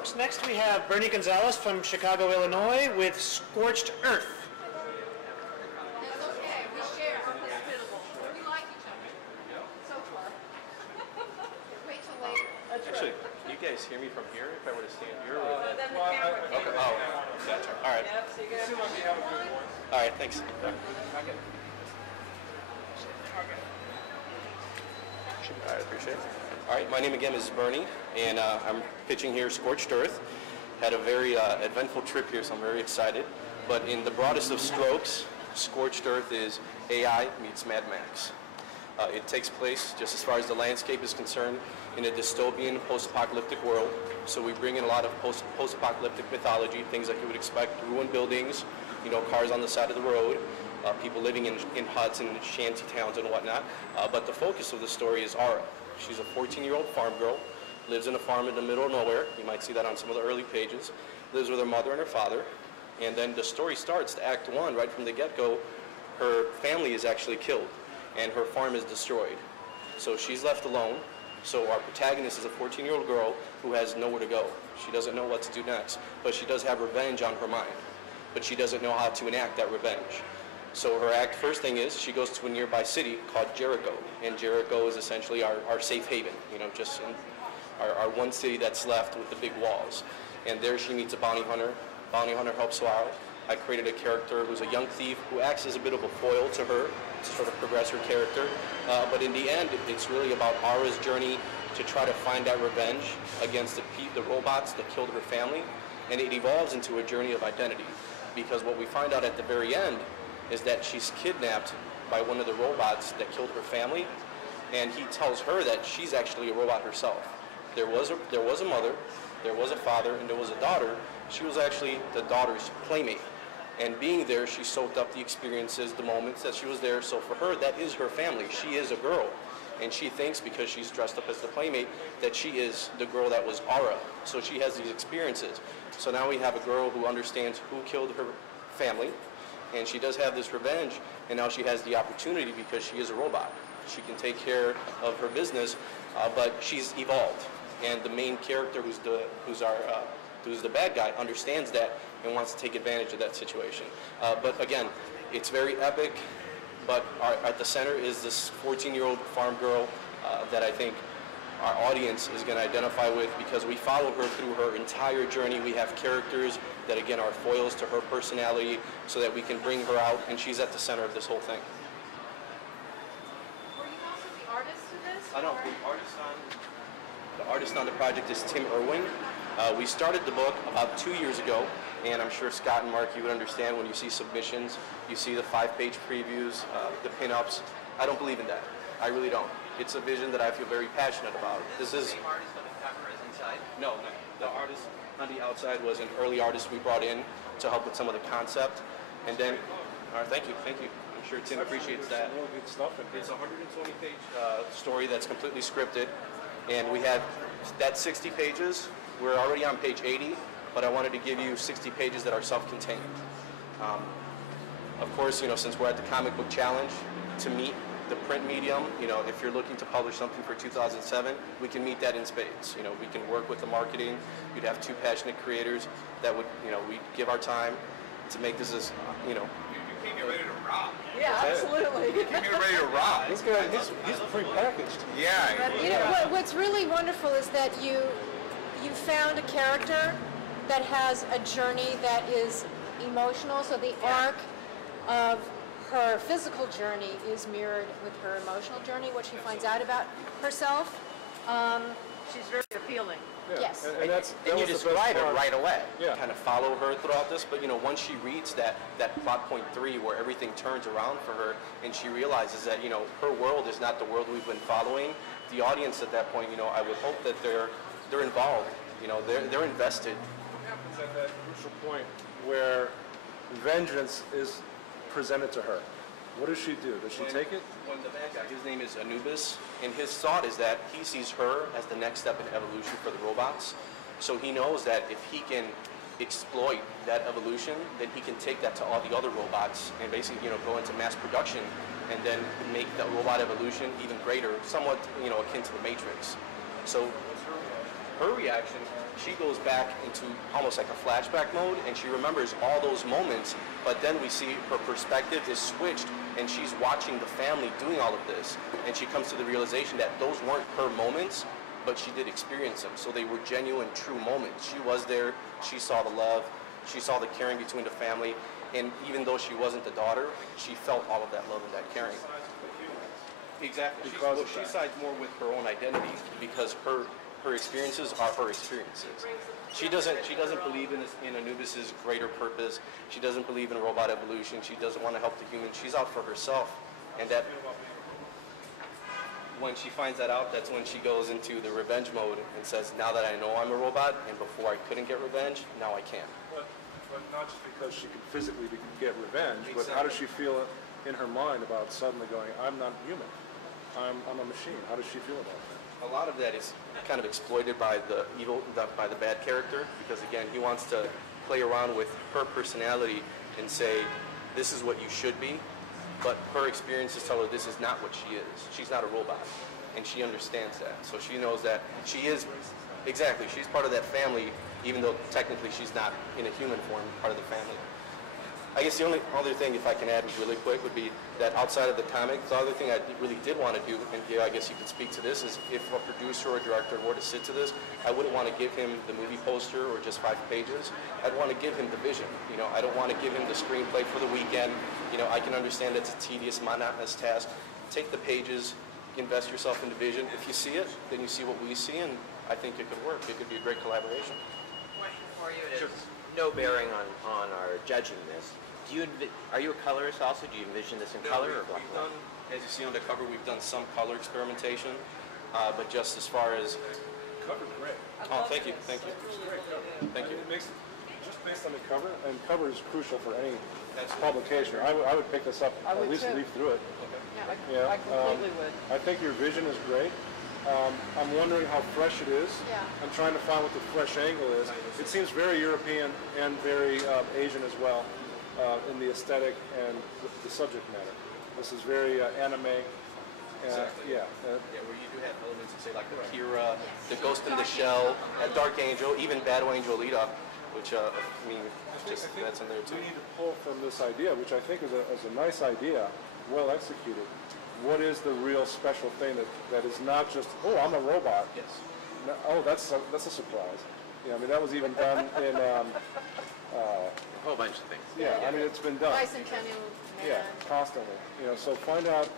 folks. Next we have Bernie Gonzalez from Chicago, Illinois with Scorched Earth. It's okay, we share, we're hospitable. We like each other. So far. Wait till later. Actually, can you guys hear me from here if I were to stand here? Then the camera. Okay. Oh, gotcha. All right. Yep, so you gotta All right, thanks. All right, appreciate it. All right, my name again is Bernie, and I'm pitching here Scorched Earth. Had a very eventful trip here, so I'm very excited. But in the broadest of strokes, Scorched Earth is AI meets Mad Max. It takes place, just as far as the landscape is concerned, in a dystopian post-apocalyptic world. So we bring in a lot of post-apocalyptic mythology, things like you would expect, ruined buildings, cars on the side of the road, people living in huts and in shanty towns and whatnot. But the focus of the story is Ara. She's a 14-year-old farm girl, lives in a farm in the middle of nowhere. You might see that on some of the early pages. Lives with her mother and her father. And then the story starts to Act 1, right from the get-go. Her family is actually killed, and her farm is destroyed. So she's left alone. So our protagonist is a 14-year-old girl who has nowhere to go. She doesn't know what to do next, but she does have revenge on her mind. But she doesn't know how to enact that revenge. So her first thing is she goes to a nearby city called Jericho, and Jericho is essentially our safe haven, just in our one city that's left with the big walls. And there she meets a bounty hunter. Bounty hunter helps her out. I created a character who's a young thief who acts as a bit of a foil to her to sort of progress her character. But in the end, it's really about Ara's journey to try to find that revenge against the robots that killed her family. And it evolves into a journey of identity, because what we find out at the very end is that she's kidnapped by one of the robots that killed her family, and he tells her that she's actually a robot herself. There was a mother, there was a father, and there was a daughter. She was actually the daughter's playmate. And being there, she soaked up the experiences, the moments that she was there. So for her, that is her family. She is a girl. And she thinks, because she's dressed up as the playmate, that she is the girl that was Ara. So she has these experiences. So now we have a girl who understands who killed her family, and she does have this revenge, and now she has the opportunity because she is a robot. She can take care of her business, but she's evolved. And the main character, who's the bad guy, understands that and wants to take advantage of that situation. But again, it's very epic, but at the center is this 14-year-old farm girl that I think our audience is going to identify with, because we follow her through her entire journey. We have characters that, again, are foils to her personality so that we can bring her out, and she's at the center of this whole thing. Were you also the artist of this? I know, the artist on the project is Tim Irwin. We started the book about 2 years ago, and I'm sure Scott and Mark, you would understand when you see submissions, you see the 5-page previews, the pinups. I don't believe in that. I really don't. It's a vision that I feel very passionate about. This is the artist on the cover is inside? No. The artist on the outside was an early artist we brought in to help with some of the concept. And then, all right, thank you. I'm sure Tim appreciates that. Good stuff in here. It's a 120-page story that's completely scripted. And we have that 60 pages. We're already on page 80, but I wanted to give you 60 pages that are self-contained. Of course, since we're at the Comic Book Challenge, to meet the print medium, if you're looking to publish something for 2007, we can meet that in spades. We can work with the marketing. You'd have 2 passionate creators that would, we give our time to make this as, You came here ready to rock. Yeah, absolutely. You came here ready to rock. This guy, he's prepackaged. Yeah. But what's really wonderful is that you found a character that has a journey that is emotional, so the arc of her physical journey is mirrored with her emotional journey, what she finds out about herself. She's very appealing. Yeah. Yes. And you describe it right away. Yeah. Kind of follow her throughout this, but once she reads that plot point 3 where everything turns around for her and she realizes that, her world is not the world we've been following, the audience at that point, I would hope that they're involved, they're invested. What happens at that crucial point where vengeance is presented to her? What does she do? Does she take it? When the bad guy, his name is Anubis, and his thought is that he sees her as the next step in evolution for the robots. So he knows that if he can exploit that evolution, then he can take that to all the other robots and basically, go into mass production and then make the robot evolution even greater, somewhat, akin to the Matrix. So her reaction, she goes back into almost like a flashback mode, and she remembers all those moments, but then we see her perspective is switched, and she's watching the family doing all of this, and she comes to the realization that those weren't her moments, but she did experience them, so they were genuine, true moments. She was there, she saw the love, she saw the caring between the family, and even though she wasn't the daughter, she felt all of that love and that caring. Exactly. She sides more with her own identity because her experiences are her experiences. She doesn't believe in Anubis's greater purpose. She doesn't believe in robot evolution. She doesn't want to help the humans. She's out for herself, and that when she finds that out, that's when she goes into the revenge mode and says, "Now that I know I'm a robot, and before I couldn't get revenge, now I can." But not just because she can physically get revenge, but how does she feel in her mind about suddenly going, "I'm not human. I'm a machine"? How does she feel about that? A lot of that is kind of exploited by the by the bad character, because again, he wants to play around with her personality and say, "This is what you should be," but her experiences tell her this is not what she is. She's not a robot, and she understands that. So she knows that she is, exactly, she's part of that family, even though technically she's not in a human form part of the family. I guess the only other thing, if I can add really quick, would be that outside of the comic, the other thing I really did want to do, and here I guess you could speak to this, is if a producer or director were to sit to this, I wouldn't want to give him the movie poster or just 5 pages. I'd want to give him the vision. You know, I don't want to give him the screenplay for the weekend. You know, I can understand it's a tedious, monotonous task. Take the pages, invest yourself in the vision. If you see it, then you see what we see, and I think it could work. It could be a great collaboration. Question for you is no bearing on our judging this. Are you a colorist also? Do you envision this in color or black and white? As you see on the cover, we've done some color experimentation, but just as far as... Cover's great. Oh, thank you, thank you. Thank you. It makes, just based on the cover, and cover is crucial for any publication. I would pick this up, I at would least too. leaf through it. Yeah, I completely would. I think your vision is great. I'm wondering how fresh it is. Yeah. I'm trying to find what the fresh angle is. It seems very European and very Asian as well in the aesthetic and the subject matter. This is very anime. Exactly. Yeah. Where you do have elements of, say, like the Kira, the Ghost in the Shell, and Dark Angel, even Battle Angel Alita, which, I mean, just that's in there too. We need to pull from this idea, which I think is a nice idea, well executed. What is the real special thing that is not just, oh, I'm a robot. Yes. No, oh, that's a surprise. Yeah, I mean, that was even done in... A whole bunch of things. yeah, I mean, it's been done. Bicentennial Man. Yeah, constantly. You know, so find out,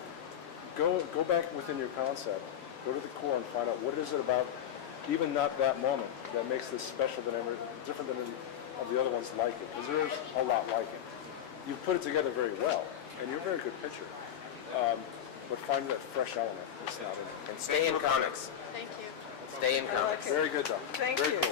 go back within your concept, go to the core and find out what is it about, even not that moment, that makes this special than ever, different than of the other ones like it. Because there's a lot like it. You've put it together very well, and you're a very good pitcher. But find that fresh element that's not in it. And stay in comics. Thank you. Stay in comics. Very good, though. Thank very you. cool.